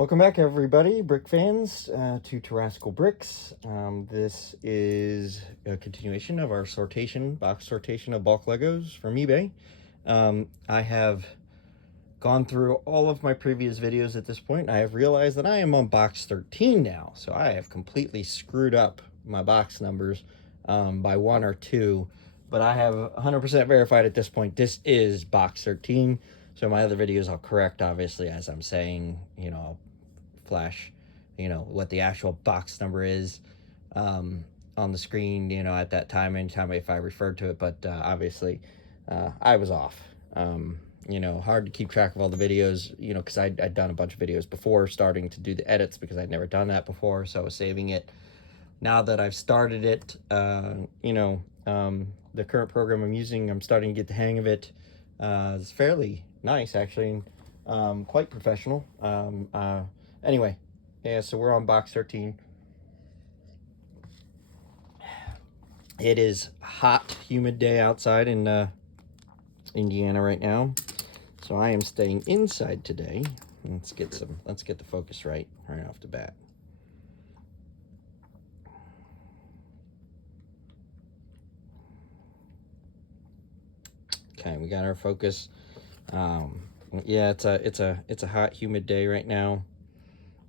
Welcome back, everybody, brick fans, to Terrascal Bricks. This is a continuation of our sortation, box sortation of bulk Legos from eBay. I have gone through all of my previous videos at this point. I have realized that I am on box 13 now, so I have completely screwed up my box numbers by 1 or 2, but I have 100% verified at this point this is box 13. So my other videos I'll correct, obviously, as I'm saying, I'll flash, what the actual box number is on the screen, at that time, anytime if I referred to it. But obviously, I was off. Hard to keep track of all the videos, because I'd done a bunch of videos before starting to do the edits because I'd never done that before. So I was saving it. Now that I've started it, the current program I'm using, I'm starting to get the hang of it. It's fairly nice, actually, quite professional. Anyway, yeah, so we're on box 13. It is a hot, humid day outside in Indiana right now, so I am staying inside today. Let's get the focus right off the bat. Okay, we got our focus. Yeah, it's a hot, humid day right now.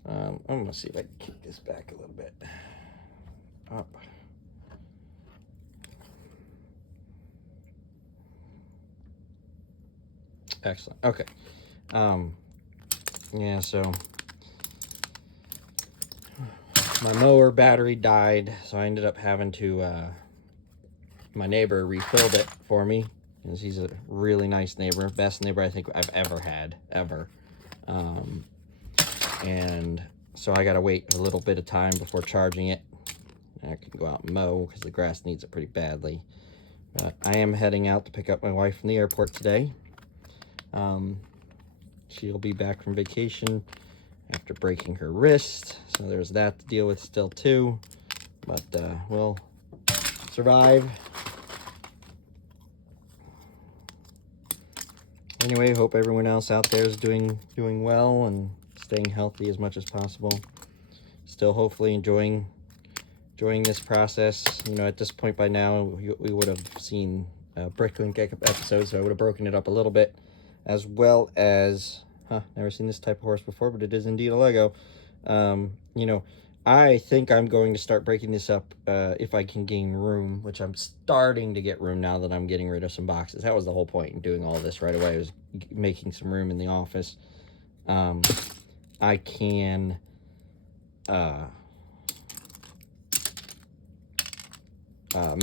I'm gonna see if I can kick this back a little bit. Up. Excellent. Okay. Yeah, so my mower battery died, so I ended up having to, my neighbor refilled it for me, because he's a really nice neighbor, best neighbor I think I've ever had, ever. And so I gotta wait a little bit of time before charging it. I can go out and mow because the grass needs it pretty badly. But I am heading out to pick up my wife from the airport today. She'll be back from vacation after breaking her wrist, so there's that to deal with still too. But we'll survive. Anyway, hope everyone else out there is doing well and staying healthy as much as possible. Still hopefully enjoying this process. At this point by now, we would have seen Bricklink episodes, so I would have broken it up a little bit, as well as, never seen this type of horse before, but it is indeed a Lego. I think I'm going to start breaking this up if I can gain room, which I'm starting to get room now that I'm getting rid of some boxes. That was the whole point in doing all this right away, was making some room in the office. I can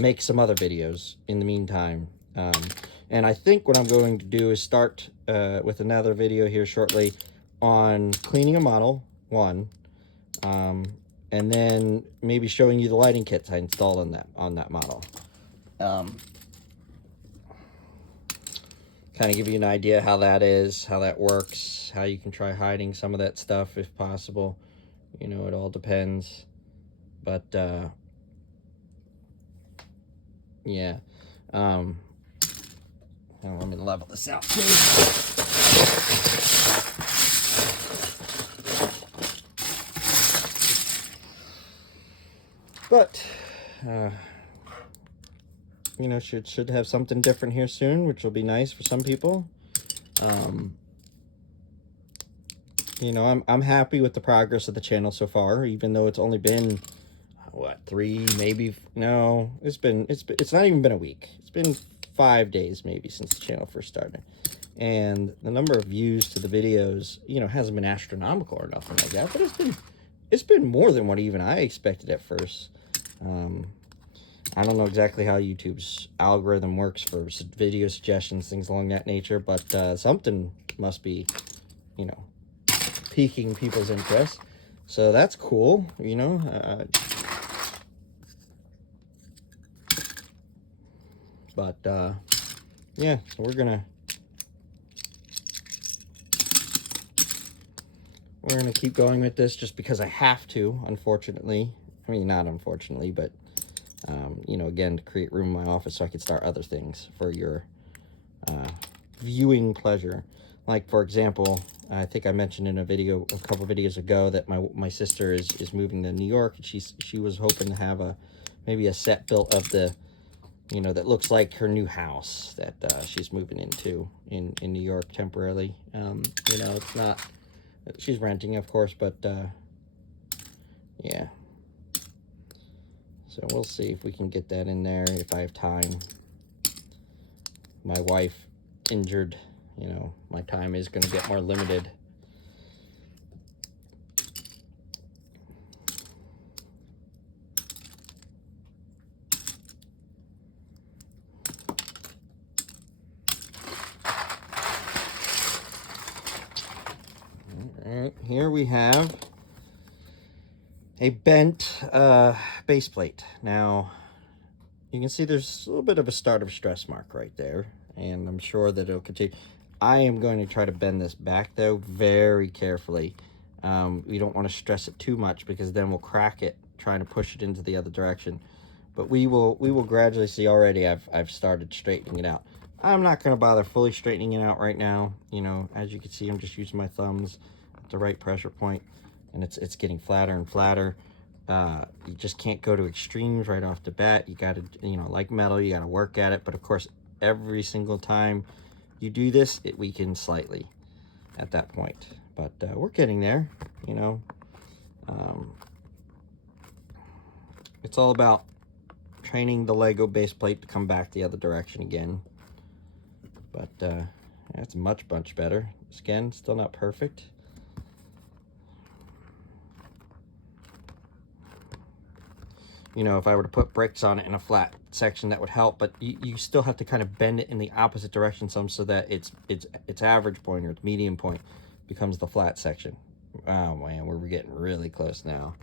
make some other videos in the meantime. And I think what I'm going to do is start with another video here shortly on cleaning a Model 1. And then maybe showing you the lighting kits I installed on that model. Kind of give you an idea how that is, how that works, how you can try hiding some of that stuff if possible. It all depends. But yeah. Let me level this out too. But, should have something different here soon, which will be nice for some people. I'm happy with the progress of the channel so far, even though it's only been, 3, maybe, no, it's not even been a week. It's been 5 days maybe since the channel first started. And the number of views to the videos, hasn't been astronomical or nothing like that, but it's been more than what even I expected at first. I don't know exactly how YouTube's algorithm works for video suggestions, things along that nature, but something must be, piquing people's interest. So that's cool, but yeah, so we're gonna keep going with this just because I have to, unfortunately. I mean, not unfortunately, but again, to create room in my office so I could start other things for your viewing pleasure. like for example, I think I mentioned in a video a couple videos ago that my sister is moving to New York, and she was hoping to have maybe a set built of the, you know, that looks like her new house that she's moving into in New York temporarily. You know, it's not, she's renting, of course, but yeah. So we'll see if we can get that in there if I have time. My wife injured, you know, my time is going to get more limited. All right, here we have a bent base plate. Now, you can see there's a little bit of a start of stress mark right there, and I'm sure that it'll continue. I am going to try to bend this back, though, very carefully. We don't want to stress it too much, because then we'll crack it trying to push it into the other direction. But we will gradually see. Already I've started straightening it out. I'm not going to bother fully straightening it out right now. You know, as you can see, I'm just using my thumbs at the right pressure point, and it's getting flatter and flatter. You just can't go to extremes right off the bat. You got to, you know, like metal, you got to work at it. But of course, every single time you do this, it weakens slightly at that point. But we're getting there, you know. It's all about training the Lego base plate to come back the other direction again. But it's much better. Again, still not perfect. You know, if I were to put bricks on it in a flat section, that would help, but you still have to kind of bend it in the opposite direction some, so that its average point or its medium point becomes the flat section. Oh man, we're getting really close now.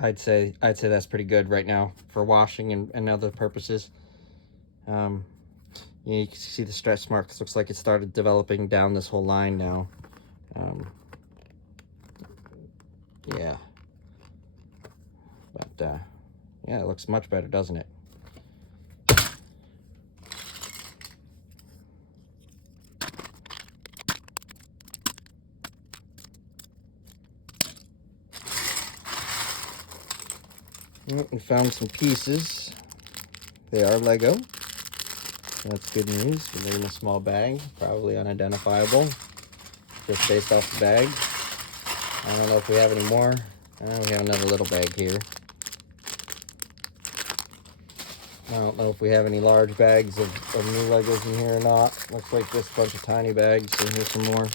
I'd say that's pretty good right now for washing and other purposes. You can see the stretch marks. Looks like it started developing down this whole line now. Yeah. But yeah, it looks much better, doesn't it? We found some pieces. They are Lego. That's good news. They're in a small bag, probably unidentifiable, just based off the bag. I don't know if we have any more. We have another little bag here. I don't know if we have any large bags of new Legos in here or not. Looks like this bunch of tiny bags, so here's some more.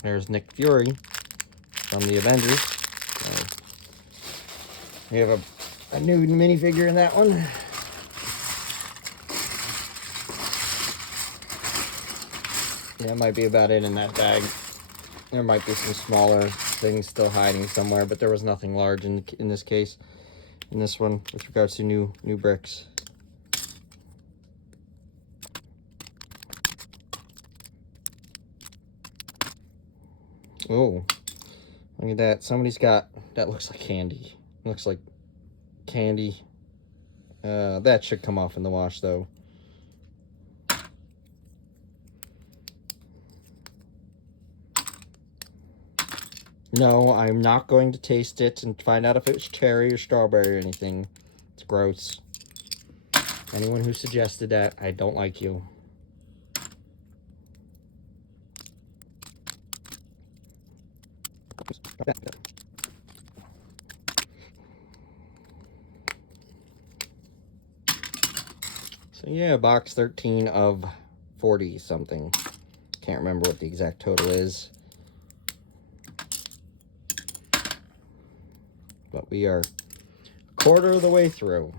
There's Nick Fury from the Avengers. We have a new minifigure in that one. Yeah, that might be about it in that bag. There might be some smaller things still hiding somewhere, but there was nothing large in this case. In this one, with regards to new bricks. Oh, look at that. Somebody's got, that looks like candy. Looks like candy. That should come off in the wash, though. No, I'm not going to taste it and find out if it's cherry or strawberry or anything. It's gross. Anyone who suggested that, I don't like you. So yeah, box 13 of 40 something. Can't remember what the exact total is. But we are a quarter of the way through.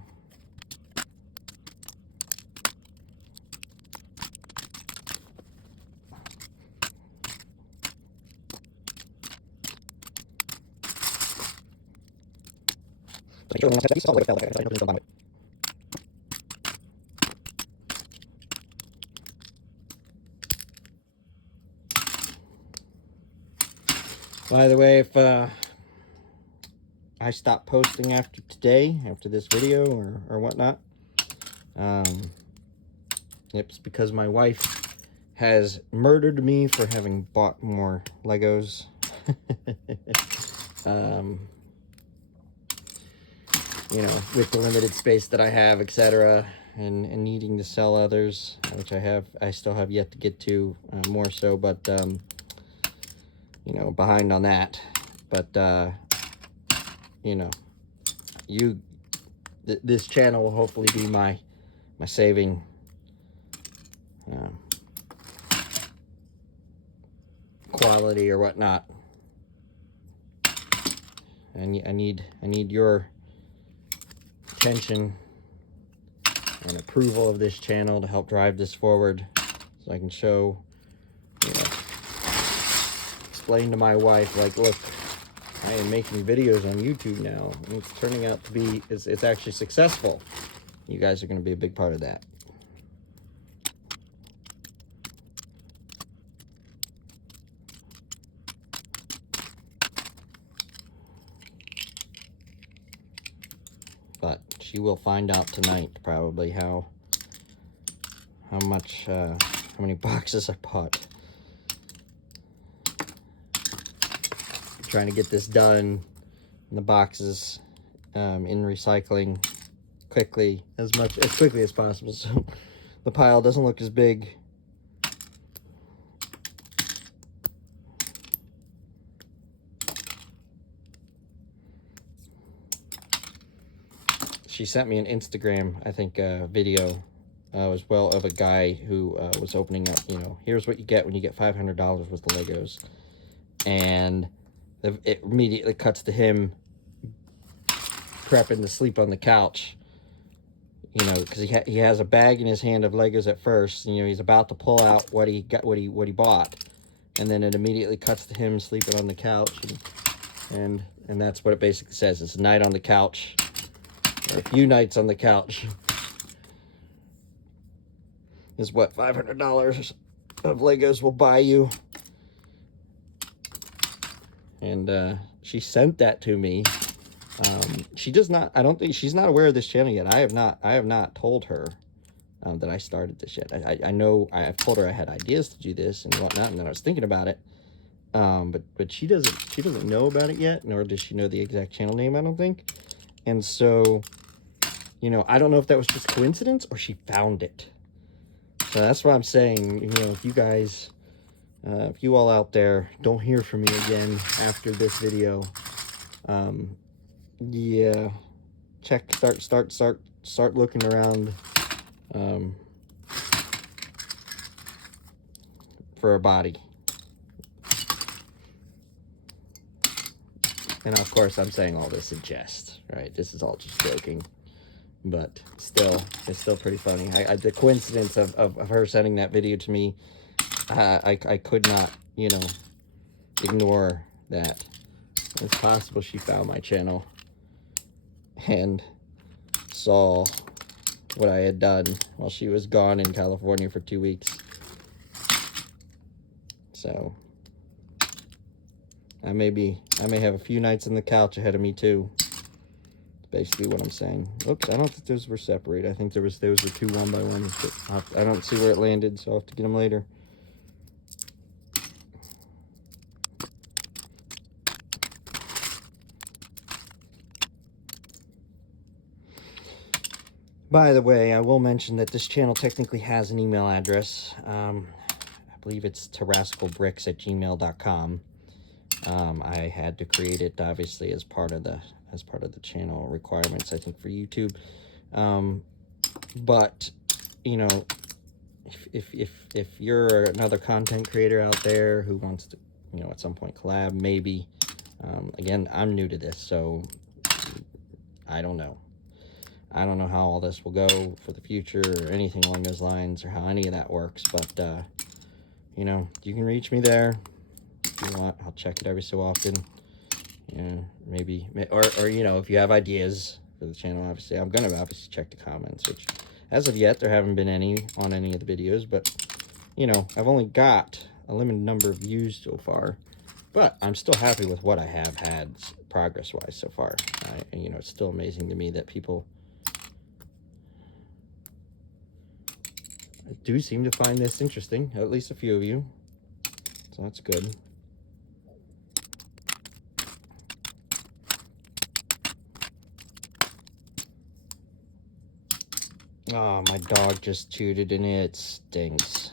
By the way, if I stop posting after today, after this video or whatnot, it's because my wife has murdered me for having bought more Legos. You know, with the limited space that I have, etc., and needing to sell others, which I still have yet to get to, more so, but you know, behind on that. But you know, this channel will hopefully be my saving quality or whatnot. And I need your attention and approval of this channel to help drive this forward, so I can show, you know, explain to my wife, like, look, I am making videos on YouTube now, and it's turning out to be, it's actually successful. You guys are going to be a big part of that. But she will find out tonight, probably, how many boxes I bought. I'm trying to get this done in the boxes, in recycling quickly, as quickly as possible, so the pile doesn't look as big. She sent me an Instagram, I think, video as well, of a guy who was opening up, you know, here's what you get when you get $500 worth of Legos. And it immediately cuts to him prepping to sleep on the couch, you know, because he has a bag in his hand of Legos at first, and, you know, he's about to pull out what he bought, and then it immediately cuts to him sleeping on the couch, and that's what it basically says. It's a night on the couch, or a few nights on the couch, is what $500 of Legos will buy you. And she sent that to me. She does not, I don't think, she's not aware of this channel yet. I have not told her that I started this yet. I know I've told her I had ideas to do this and whatnot, and that I was thinking about it. But she doesn't know about it yet, nor does she know the exact channel name, I don't think. And so, you know, I don't know if that was just coincidence or she found it. So that's why I'm saying, you know, if you guys, if you all out there don't hear from me again after this video, yeah, start looking around for a body. And of course, I'm saying all this in jest, right? This is all just joking, but still, it's still pretty funny. The coincidence of her sending that video to me, I could not, you know, ignore that. It's possible she found my channel and saw what I had done while she was gone in California for 2 weeks. So I may have a few nights on the couch ahead of me too. That's basically what I'm saying. Oops, I don't think those were separated. I think those were two 1x1s, but I don't see where it landed, so I'll have to get them later. By the way, I will mention that this channel technically has an email address. I believe it's terrascalbricks@gmail.com. I had to create it, obviously, as part of the channel requirements, I think, for YouTube. But you know, if you're another content creator out there who wants to, you know, at some point collab, maybe. Again, I'm new to this, so I don't know. I don't know how all this will go for the future or anything along those lines, or how any of that works, but you know, you can reach me there if you want. I'll check it every so often. Yeah, maybe, or you know, if you have ideas for the channel. Obviously, I'm gonna obviously check the comments, which as of yet there haven't been any on any of the videos, but you know, I've only got a limited number of views so far, but I'm still happy with what I have had progress-wise so far. You know, it's still amazing to me that people do seem to find this interesting, at least a few of you, so that's good. Oh, my dog just chewed it and it stinks.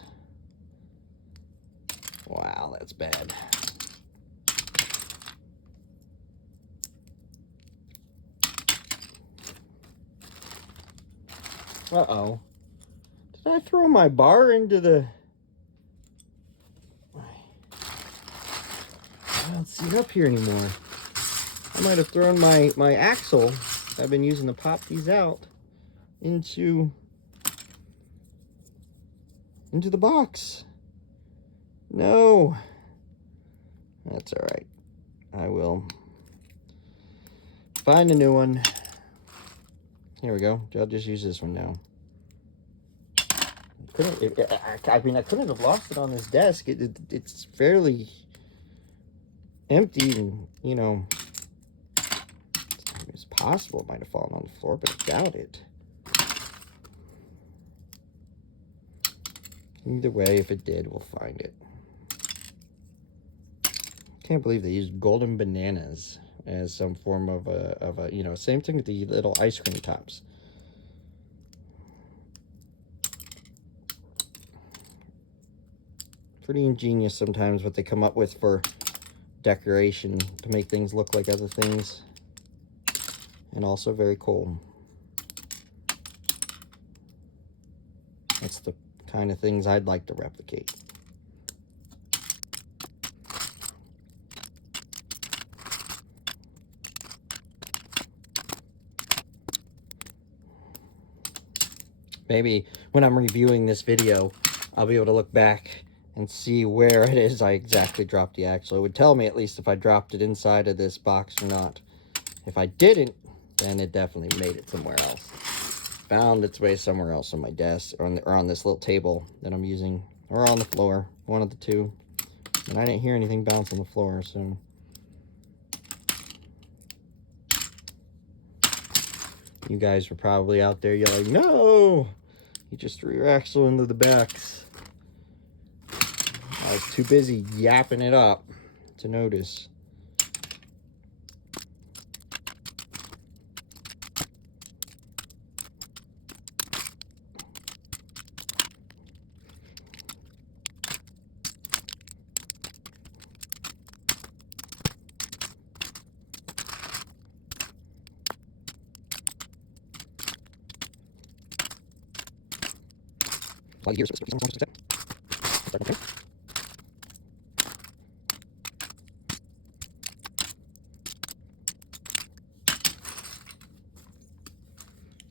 Wow, that's bad. Uh-oh. Did I throw my bar into the... I don't see it up here anymore. I might have thrown my axle I've been using to pop these out into the box. No. That's all right. I will find a new one. Here we go. I'll just use this one now. I mean, I couldn't have lost it on this desk. It's fairly empty, and you know, it's possible it might have fallen on the floor, but I doubt it. Either way, if it did, we'll find it. Can't believe they used golden bananas as some form of a you know, same thing with the little ice cream tops. Pretty ingenious sometimes what they come up with for decoration to make things look like other things, and also very cool. That's the kind of things I'd like to replicate. Maybe when I'm reviewing this video, I'll be able to look back and see where it is I exactly dropped the axle. It would tell me at least if I dropped it inside of this box or not. If I didn't, then it definitely made it somewhere else. Found its way somewhere else on my desk, or on this little table that I'm using, or on the floor, one of the two. And I didn't hear anything bounce on the floor, so... You guys were probably out there yelling, "No! You just threw your axle into the box." I was too busy yapping it up to notice.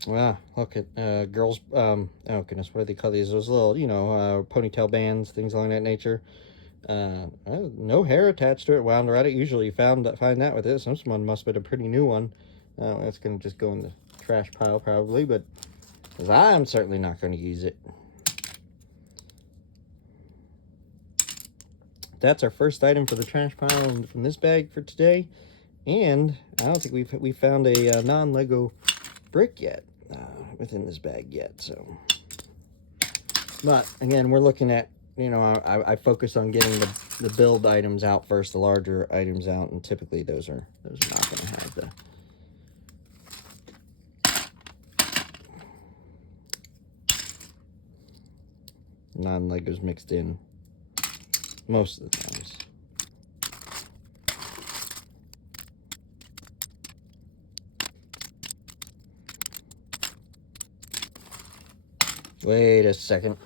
Wow, look at girls, oh goodness, what do they call these? Those little, you know, ponytail bands, things along that nature. No hair attached to it, wound around it. Usually you find that with this. This one must have been a pretty new one. That's going to just go in the trash pile probably, but because I'm certainly not going to use it. That's our first item for the trash pile from this bag for today. And I don't think we found a non-Lego brick yet within this bag yet. So, but again, we're looking at, you know, I focus on getting the build items out first, the larger items out, and typically those are not going to have the non-Legos mixed in most of the times. Wait a second.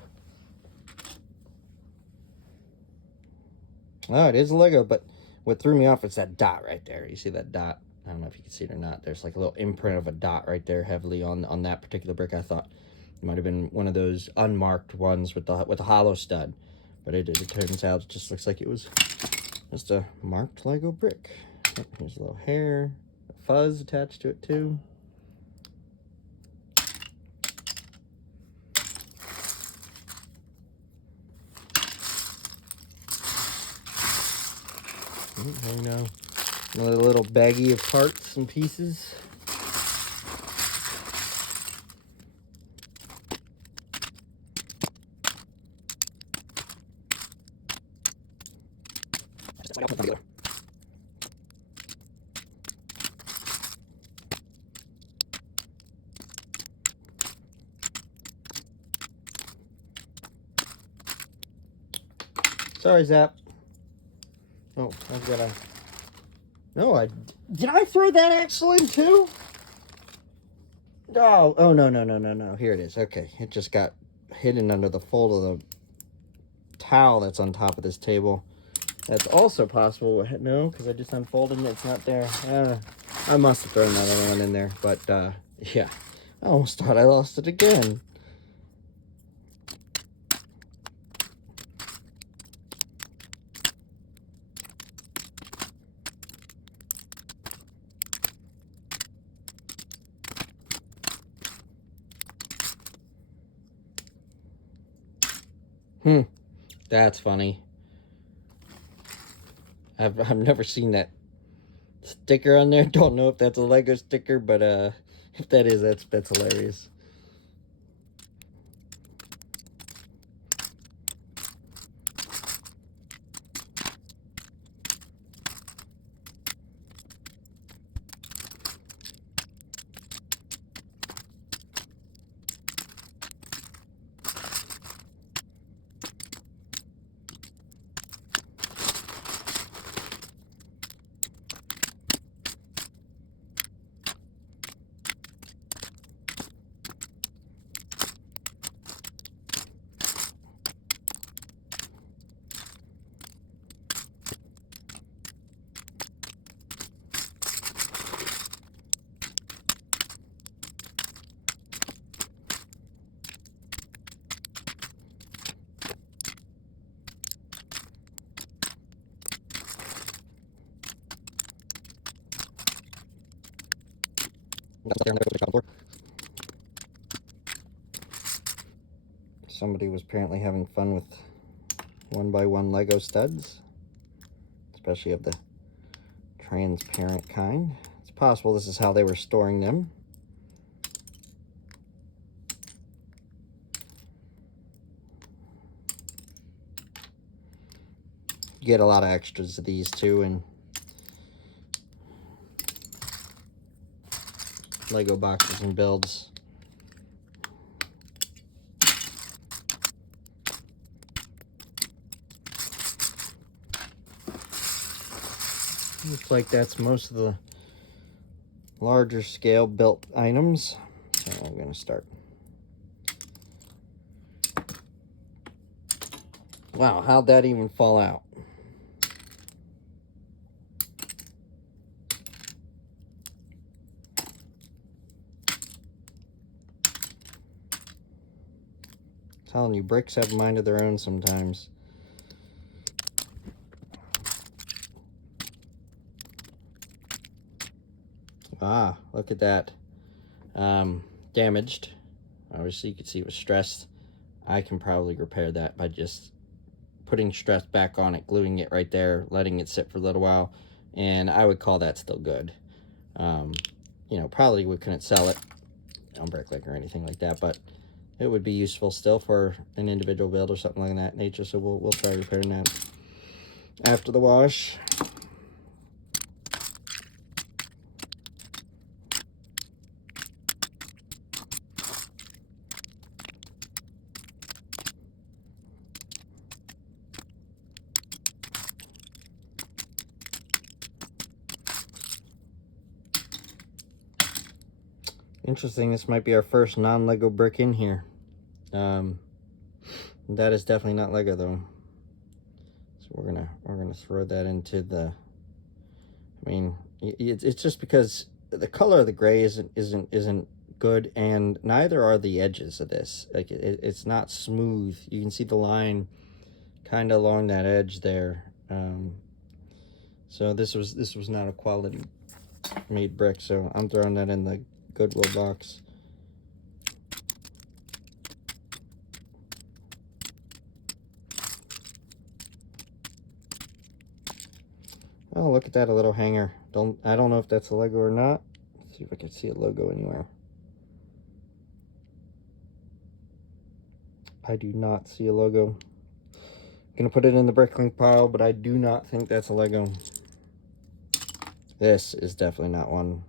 Oh, it is a Lego, but what threw me off is that dot right there. You see that dot? I don't know if you can see it or not. There's like a little imprint of a dot right there heavily on that particular brick. I thought it might have been one of those unmarked ones with the hollow stud. But it turns out it just looks like it was just a marked Lego brick. Here's a little hair, a fuzz attached to it too. There we go. Another little baggie of parts and pieces. Sorry, Zap. Oh, I've got a... No, did I throw that axle in too? Oh, no. Here it is. Okay, it just got hidden under the fold of the towel that's on top of this table. That's also possible. No, because I just unfolded it. It's not there. I must have thrown another one in there. But, yeah. I almost thought I lost it again. That's funny. I've never seen that sticker on there. Don't know if that's a Lego sticker, but if that is, that's hilarious. Somebody was apparently having fun with 1x1 Lego studs, especially of the transparent kind. It's possible this is how they were storing them. You get a lot of extras of these too in Lego boxes and builds. Looks like that's most of the larger scale built items. So I'm going to start. Wow, how'd that even fall out? I'm telling you, bricks have a mind of their own sometimes. Ah, look at that. Damaged. Obviously, you can see it was stressed. I can probably repair that by just putting stress back on it, gluing it right there, letting it sit for a little while, and I would call that still good. You know, probably we couldn't sell it on Bricklink or anything like that, but it would be useful still for an individual build or something like that nature, so we'll try repairing that after the wash. Interesting, this might be our first non-Lego brick in here. That is definitely not Lego though. So we're gonna throw that into the, I mean, it's just because the color of the gray isn't good, and neither are the edges of this. Like it's not smooth. You can see the line kind of along that edge there. So this was not a quality made brick, so I'm throwing that in the Goodwill box. Oh, look at that, a little hanger. I don't know if that's a Lego or not. Let's see if I can see a logo anywhere. I do not see a logo. Gonna put it in the bricklink pile, but I do not think that's a Lego. This is definitely not one.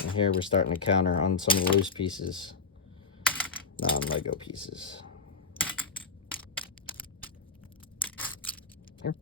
And here we're starting to counter on some of the loose pieces, non-Lego pieces. Here.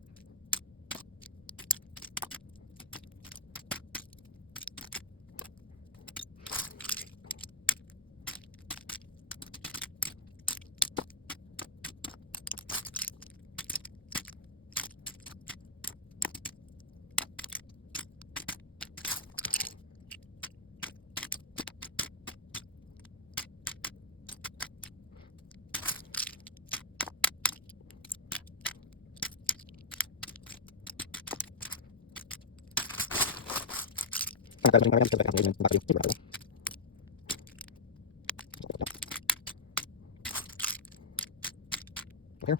Here.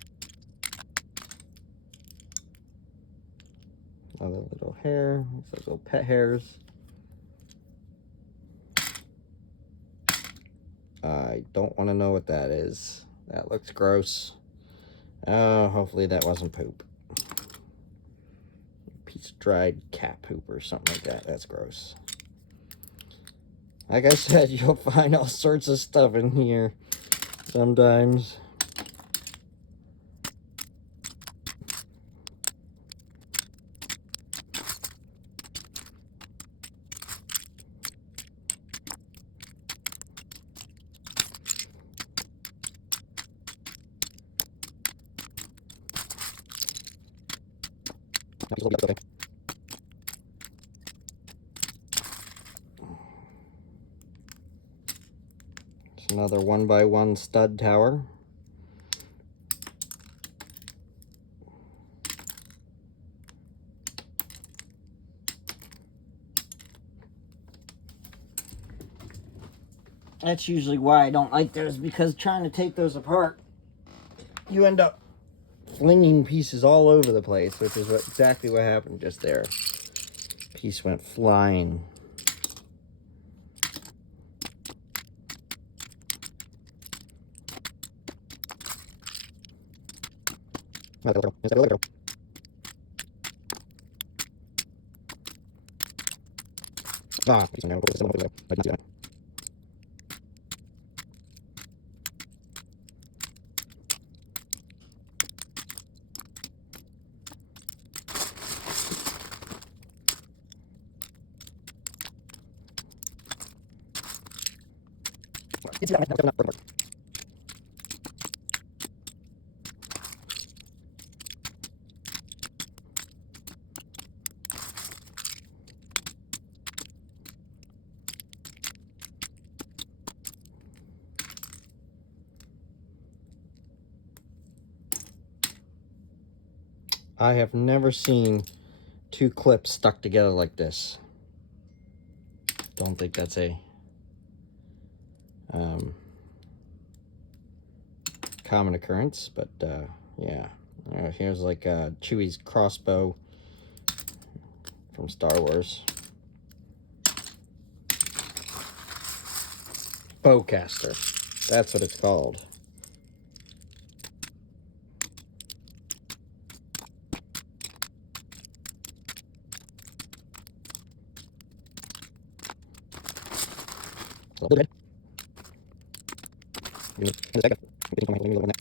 Another little hair. Looks like little pet hairs. I don't want to know what that is. That looks gross. Oh, hopefully that wasn't poop. Piece of dried cat poop or something like that. That's gross. Like I said, you'll find all sorts of stuff in here sometimes. It's another 1x1 stud tower. That's usually why I don't like those, because trying to take those apart, you end up flinging pieces all over the place, which is exactly what happened just there. Piece went flying. Ah, I have never seen two clips stuck together like this. Don't think that's a common occurrence, but yeah. Here's like Chewie's crossbow from Star Wars. Bowcaster. That's what it's called. Good. Give me a second. Let me look on that.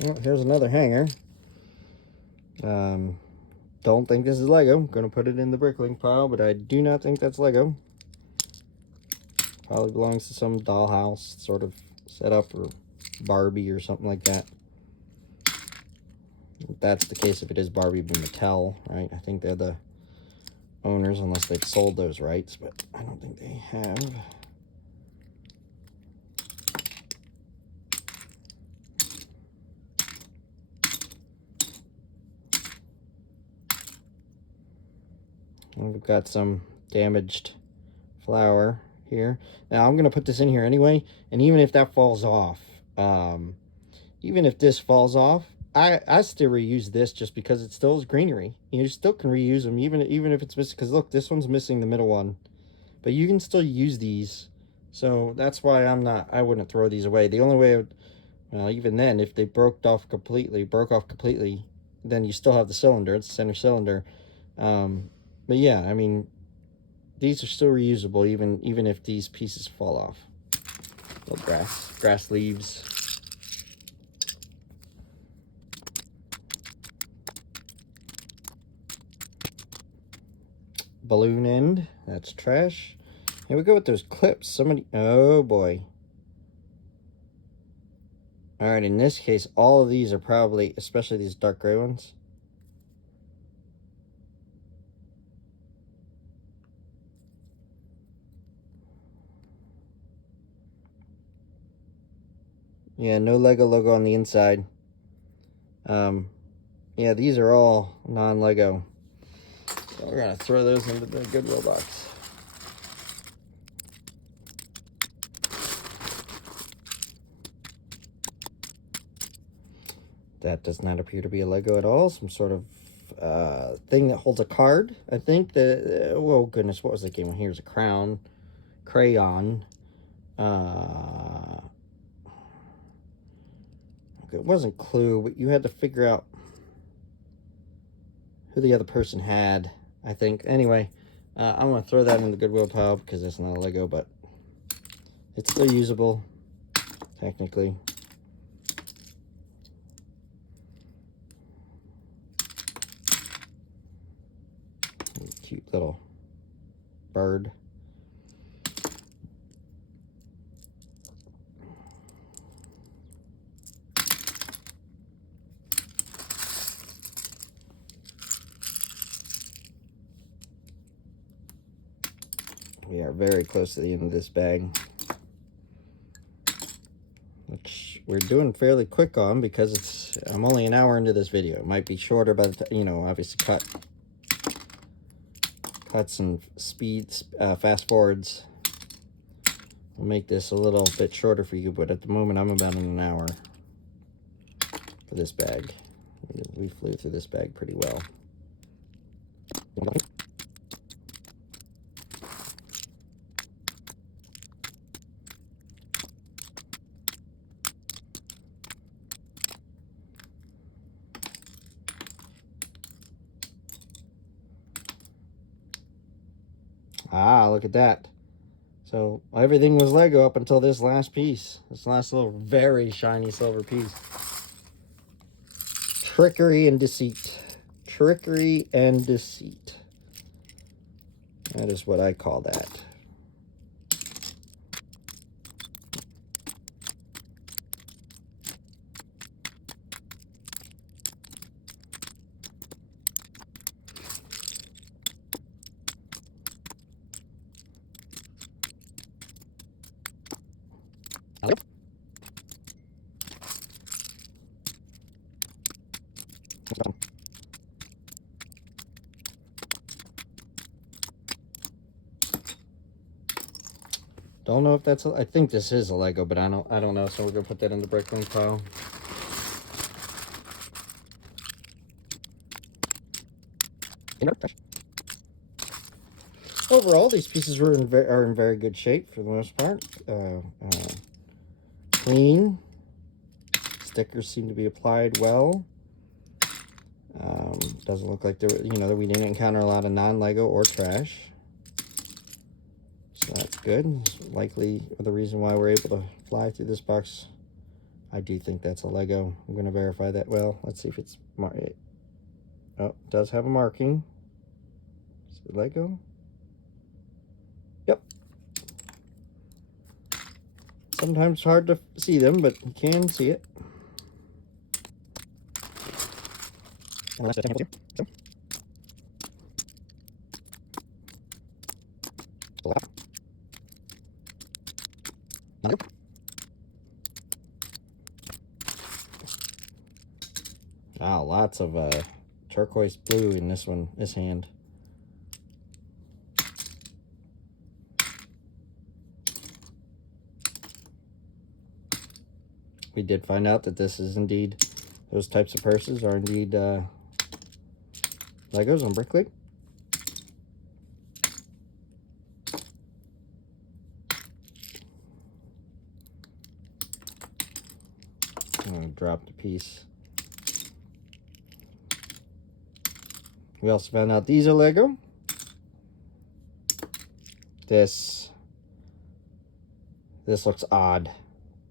Well, here's another hanger. Don't think this is Lego. I'm gonna put it in the bricklink pile, but I do not think that's Lego. Probably belongs to some dollhouse sort of setup, or Barbie or something like that. If that's the case, if it is Barbie, it'd be Mattel, right? I think they're the owners unless they've sold those rights, but I don't think they have. And we've got some damaged flour here. Now I'm going to put this in here anyway, and even if that falls off, even if this falls off, I still reuse this just because it still is greenery. You still can reuse them even if it's missing, because look, this one's missing the middle one, but you can still use these. So that's why I wouldn't throw these away. The only way well, even then, if they broke off completely, then you still have the cylinder. It's the center cylinder. But yeah, I mean, these are still reusable even if these pieces fall off. Little grass leaves. Balloon end, that's trash. Here we go with those clips. Oh boy. All right, in this case, all of these are probably, especially these dark gray ones. Yeah, no Lego logo on the inside. Yeah, these are all non-Lego. So we're gonna throw those into the Goodwill box. That does not appear to be a Lego at all. Some sort of thing that holds a card, I think. Oh goodness, what was the game? Here's a crayon. It wasn't Clue, but you had to figure out who the other person had, I think. Anyway, I'm going to throw that in the Goodwill pile because it's not a Lego, but it's still usable, technically. Cute little bird. We are very close to the end of this bag, which we're doing fairly quick on because I'm only an hour into this video. It might be shorter by the time, you know, obviously cuts and speeds, fast forwards will make this a little bit shorter for you, but at the moment I'm about in an hour for this bag. We flew through this bag pretty well. Ah, look at that. So everything was Lego up until this last piece. This last little very shiny silver piece. Trickery and deceit. Trickery and deceit. That is what I call that. Don't know if that's I think this is a Lego, but I don't know, so we're gonna put that in the brickling pile. Overall, these pieces are in very good shape for the most part. Clean. Stickers seem to be applied well. Doesn't look like that we didn't encounter a lot of non-Lego or trash. So that's good. It's likely the reason why we're able to fly through this box. I do think that's a Lego. I'm going to verify that. Well, let's see if it's... Oh, it does have a marking. Is it Lego? Yep. Sometimes hard to see them, but you can see it. And last here. So. Wow, lots of turquoise blue in this one, this hand. We did find out that this is indeed, those types of purses are indeed Legos on Brick League. I'm going to drop the piece. We also found out these are Lego. This looks odd.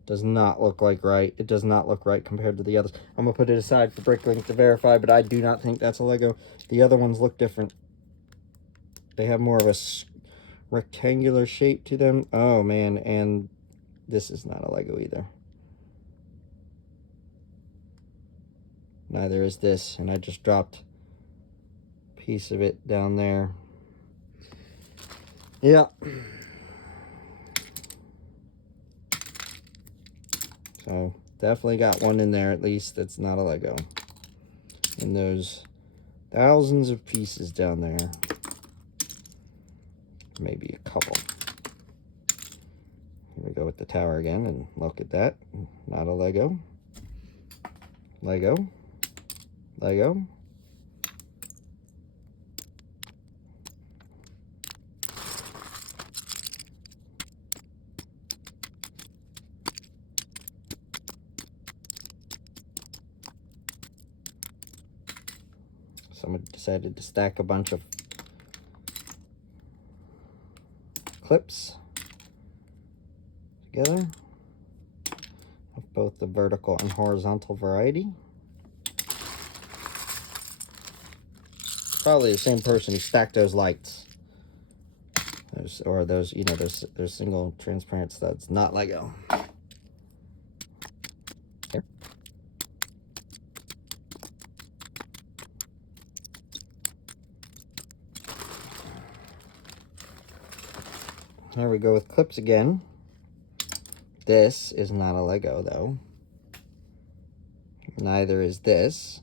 Does not look like right. It does not look right compared to the others. I'm going to put it aside for Bricklink to verify, but I do not think that's a Lego. The other ones look different. They have more of a rectangular shape to them. Oh, man. And this is not a Lego either. Neither is this. And I just dropped a piece of it down there. Yeah. So definitely got one in there at least that's not a Lego. And those thousands of pieces down there. Maybe a couple. Here we go with the tower again, and look at that. Not a Lego. Lego. Lego. Someone decided to stack a bunch of clips together of both the vertical and horizontal variety. Probably the same person who stacked those lights. Those, you know, those single transparent studs, not Lego. Here. Here we go with clips again. This is not a Lego though. Neither is this.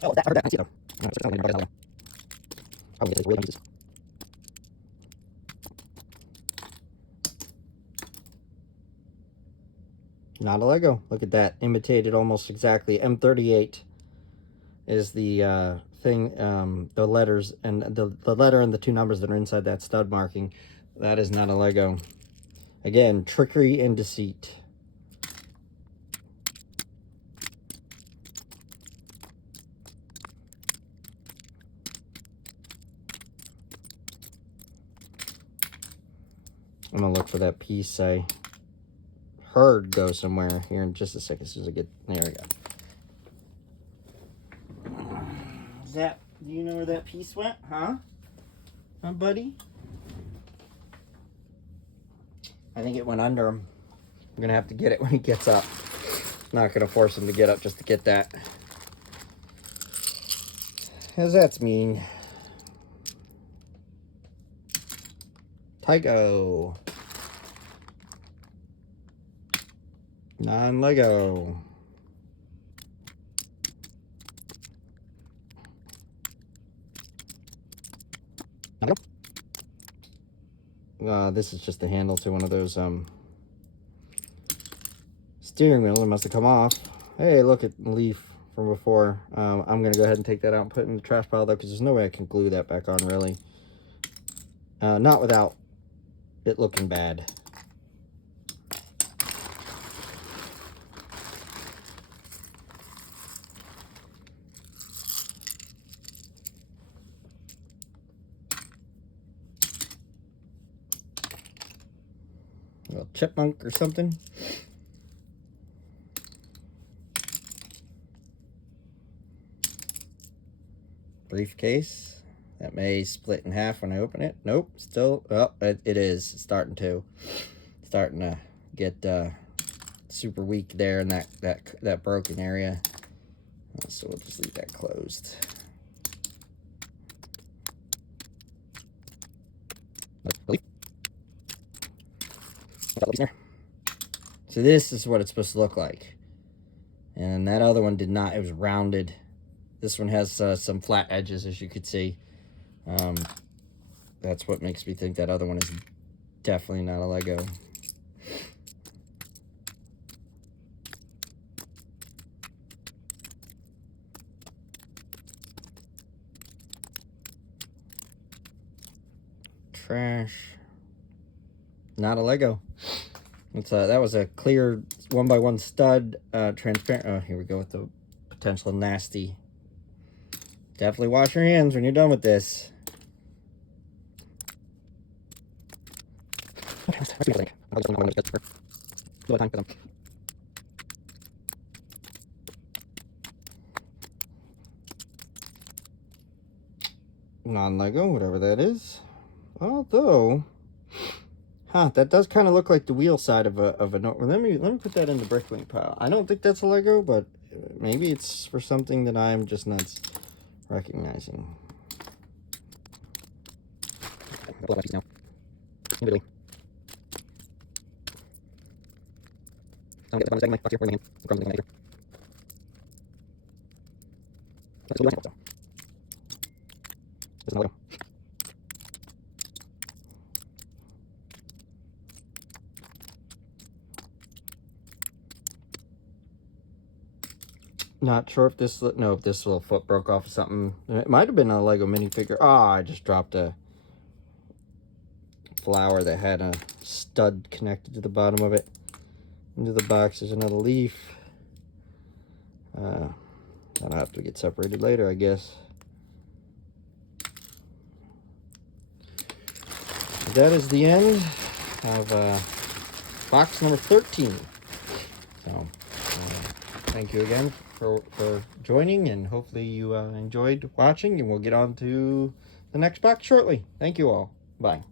Oh, I heard that. I see it though. Probably it is really pieces. Not a Lego. Look at that. Imitated almost exactly. M38 is the thing, the letters, and the letter and the two numbers that are inside that stud marking. That is not a Lego. Again, trickery and deceit. I'm gonna look for that piece I heard go somewhere here in just a second. As soon as I get, there we go. Is that, do you know where that piece went? Huh? Huh, buddy? I think it went under him. I'm gonna have to get it when he gets up. Not gonna force him to get up just to get that. Cause that's mean. Tycho. Non-Lego. This is just the handle to one of those steering wheels. It must have come off. Hey, look at the leaf from before. I'm gonna go ahead and take that out and put it in the trash pile though, because there's no way I can glue that back on really. Not without it looking bad. chipmunk or something. Briefcase. That may split in half when I open it. Nope, still, oh, it is starting to get super weak there in that broken area. So we'll just leave that closed. So this is what it's supposed to look like. And that other one did not, it was rounded. This one has some flat edges, as you could see. That's what makes me think that other one is definitely not a Lego. Trash. Not a Lego. It's that was a clear 1x1 stud, transparent. Oh, here we go with the potential nasty. Definitely wash your hands when you're done with this. Non-Lego, whatever that is. Although, that does kind of look like the wheel side of a let me put that in the bricklink pile. I don't think that's a Lego, but maybe it's for something that I'm just not recognizing. Not sure if this, no, if this little foot broke off of something. It might have been a Lego minifigure. Ah, I just dropped a flower that had a stud connected to the bottom of it. Into the box, there's another leaf. That'll have to get separated later, I guess. That is the end of box number 13. So, thank you again for joining, and hopefully you enjoyed watching, and we'll get on to the next box shortly. Thank you all. Bye.